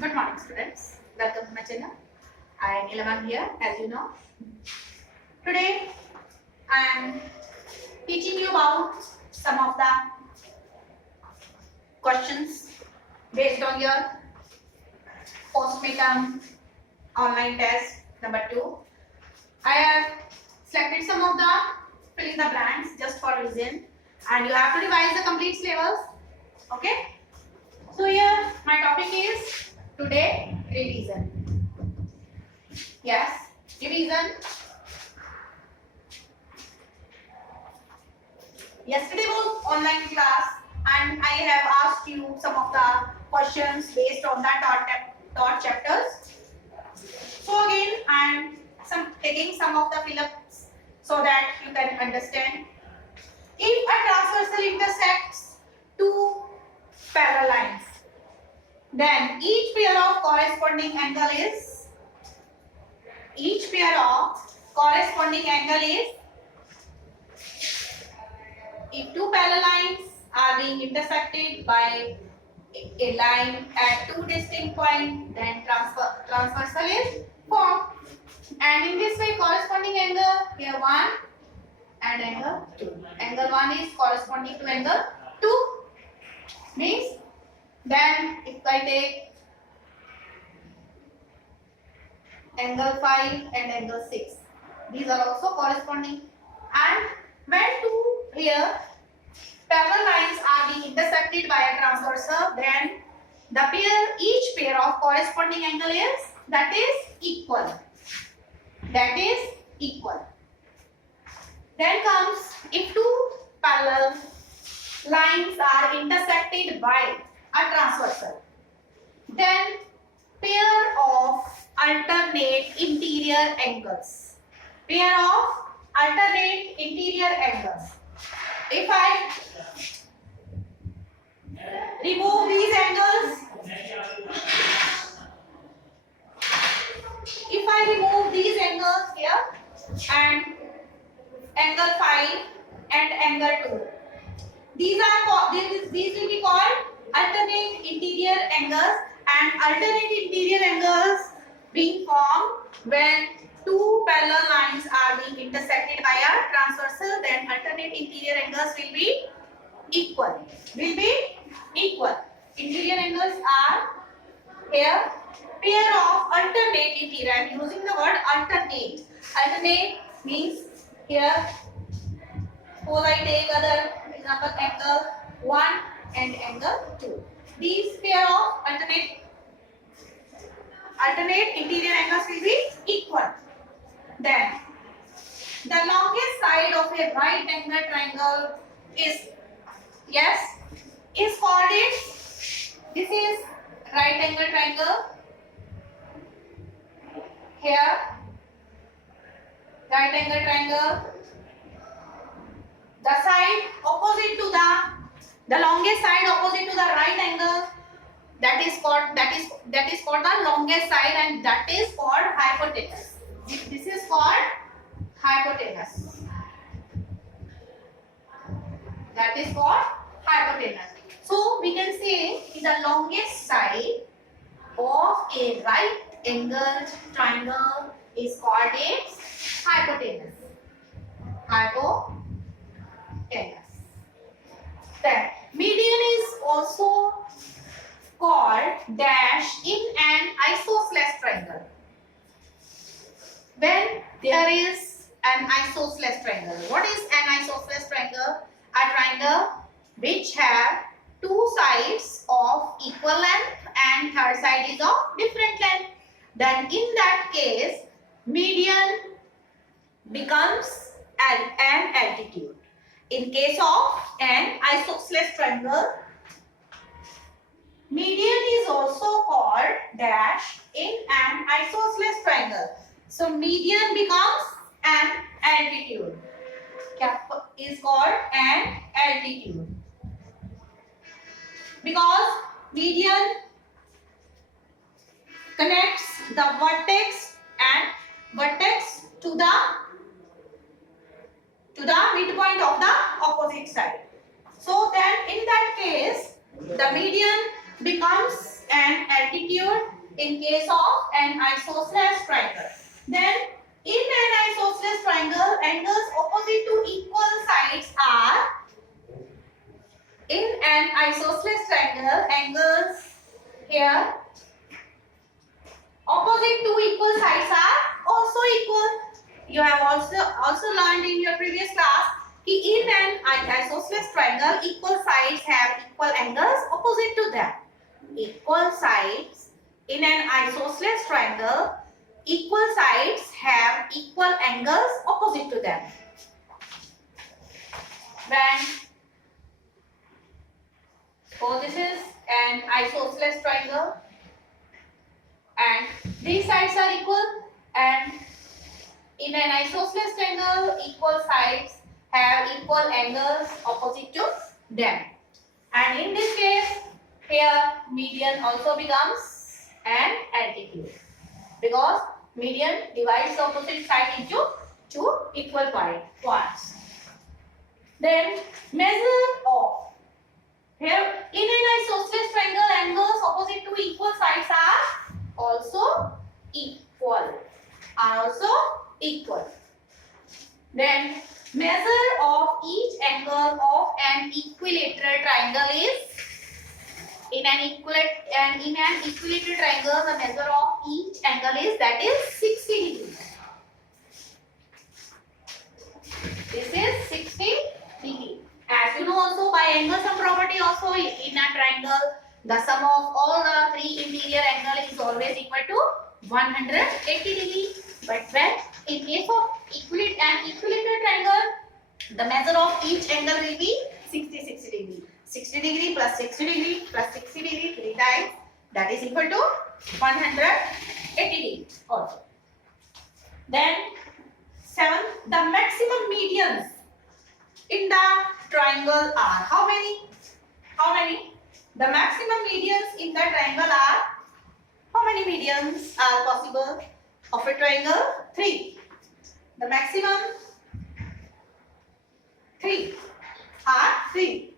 Good morning, students. Welcome to my channel. I am Ilaman here, as you know. Today, I am teaching you about some of the questions based on your post-midterm online test number 2. I have selected some of the fill in the blanks just for revision, and you have to revise the complete syllabus. Okay. So here my topic is today revision. Yes, revision. Yesterday was online class and I have asked you some of the questions based on the taught chapters. So again I am taking some of the fill-ups so that you can understand. If a transversal intersects two parallel lines, then each pair of corresponding angle is if two parallel lines are being intersected by a line at two distinct points, then transversal is formed. And in this way, corresponding angle here 1 and angle 2. Angle 1 is corresponding to angle 2. Means then if I take angle 5 and angle 6, these are also corresponding. And when two here parallel lines are being intersected by a transversal, then each pair of corresponding angle is equal. Then comes if two parallel lines are intersected by a transversal, then pair of alternate interior angles. If I remove these angles, here and angle 5 and angle 2, these will be called alternate interior angles, and alternate interior angles being formed when two parallel lines are being intersected by a transversal, then alternate interior angles will be equal. Interior angles are here pair of alternate interior. I am using the word alternate. Alternate means here suppose I take other example angle 1 and angle 2. These pair of alternate interior angles will be equal. Then the longest side of a right angle triangle is called this is right angle triangle. Here right angle triangle, the side opposite to the longest side opposite to the right angle, that is called the longest side, and that is called hypotenuse. This is called hypotenuse. So we can say the longest side of a right angle triangle is called its hypotenuse. Then median is also called dash in an isosceles triangle. When there is an isosceles triangle. What is an isosceles triangle? A triangle which have two sides of equal length and third side is of different length. Then in that case, median becomes an altitude. In case of an isosceles triangle, median is also called dash in an isosceles triangle. So median becomes an altitude. Is called an altitude because median connects the vertex to the midpoint of the opposite side. So then in that case the median becomes an altitude in case of an isosceles triangle. Then in an isosceles triangle, angles opposite to equal sides are, in an isosceles triangle, angles here opposite to equal sides are also equal. You have also learned in your previous class that in an isosceles triangle, equal sides have equal angles opposite to them. Equal sides in an isosceles triangle, equal sides have equal angles opposite to them. Then, so this is an isosceles triangle, and these sides are equal, and in an isosceles triangle, equal sides have equal angles opposite to them. And in this case, here median also becomes an altitude, because median divides the opposite side into two equal parts. Then measure of, here in an isosceles triangle, angles opposite to equal sides are also equal. Then measure of each angle of an equilateral triangle is, in an equilateral triangle, the measure of each angle is, that is 60 degrees. This is 60 degrees. As you know also, by angle sum property also, in a triangle, the sum of all the three interior angles is always equal to 180 degrees. But when in case of an equilateral triangle, the measure of each angle will be 60 degree. 60 degree plus 60 degree plus 60 degree 3 times, that is equal to 180 degree also. Then 7. The maximum medians in the triangle are how many? The maximum medians in the triangle are, how many medians are possible of a triangle? 3. The maximum 3 are 3.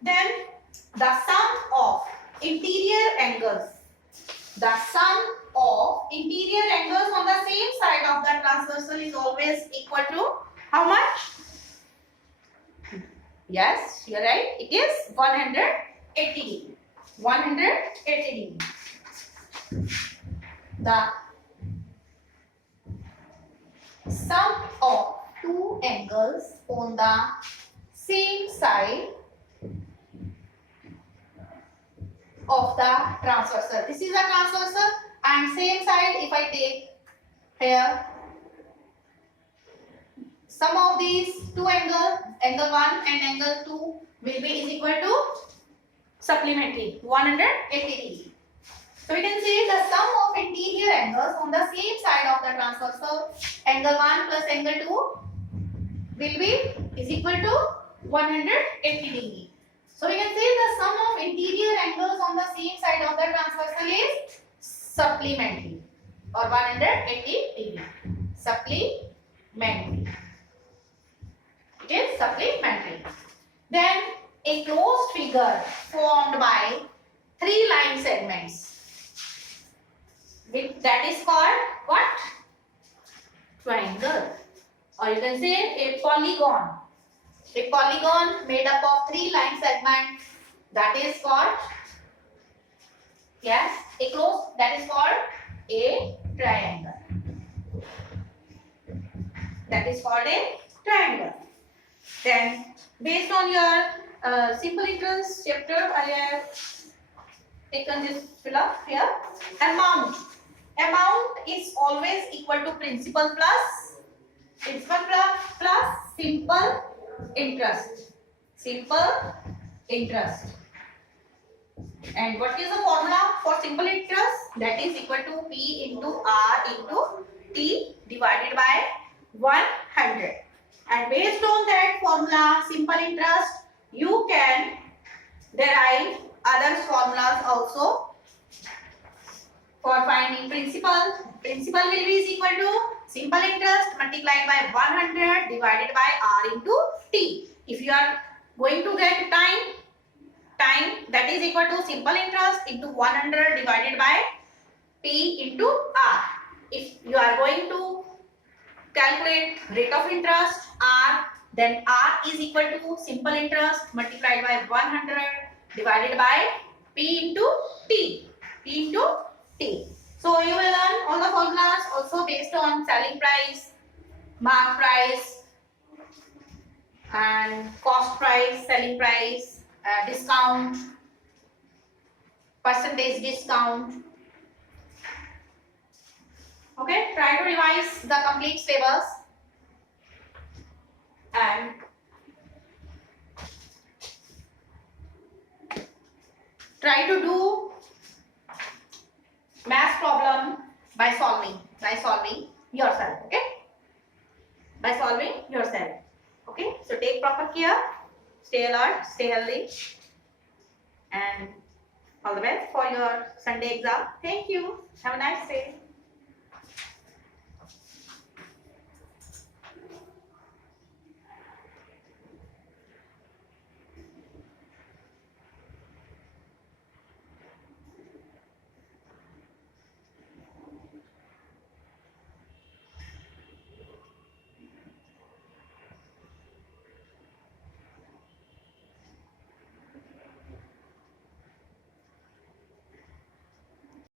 Then the sum of interior angles. The sum of interior angles on the same side of the transversal is always equal to how much? Yes, you are right. It is 180 degree. 180 degree. The sum of two angles on the same side of the transversal. This is a transversal, and same side, if I take here, sum of these two angles, angle 1 and angle 2, will be is equal to supplementary 180 degree. So we can say the sum of interior angles on the same side of the transversal, angle 1 plus angle 2, will be is equal to 180 degree. So we can say the sum of interior angles on the same side of the transversal is supplementary, or 180 degree. Supplementary. It is supplementary. Then a closed figure formed by 3 line segments. That is called what? Triangle. Or you can say a polygon. A polygon made up of 3 line segments. That is called, yes, a closed, that is called a triangle. That is called a triangle. Then, based on your simple interest chapter, I have taken this fill up here. Amount. Amount is always equal to principal plus simple interest. Simple interest. And what is the formula for simple interest? That is equal to P into R into T divided by 100. And based on that formula, simple interest, you can derive other formulas also for finding principal. Principal will be is equal to simple interest multiplied by 100 divided by R into T. If you are going to get time that is equal to simple interest into 100 divided by P into R. If you are going to calculate rate of interest R, then R is equal to simple interest multiplied by 100 divided by P into T. P into T. So you will learn all the formulas also based on selling price, mark price, and cost price, selling price, discount, percentage discount. Okay, try to revise the complete syllabus and try to do math problem by solving yourself. Okay, by solving yourself. Okay, so take proper care, stay alert, stay healthy, and all the best for your Sunday exam. Thank you. Have a nice day.